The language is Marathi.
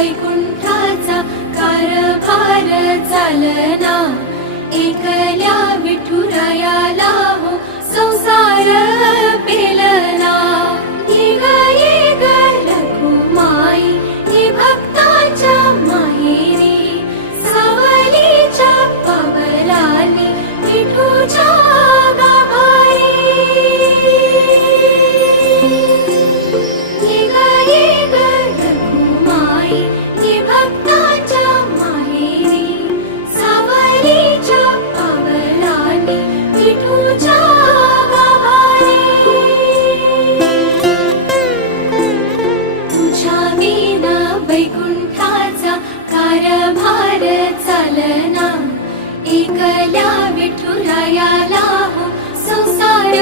वैकुंठाचा कारभार चालना, एकल्या विठुरायाला हो संसार पेलना। ये ग रखुमाई हे भक्ताच्या माहेरी, सावलीच्या पावलांनी विठूच्या गाभारी। ये ग रखुमाई हे भक्ताच्या माहेरी, सावलीच्या पावलांनी विठूच्या गाभारी। तुझ्या विना वैकुंठाचा कारभार चालना, एकल्या विठुरायाला हो संसार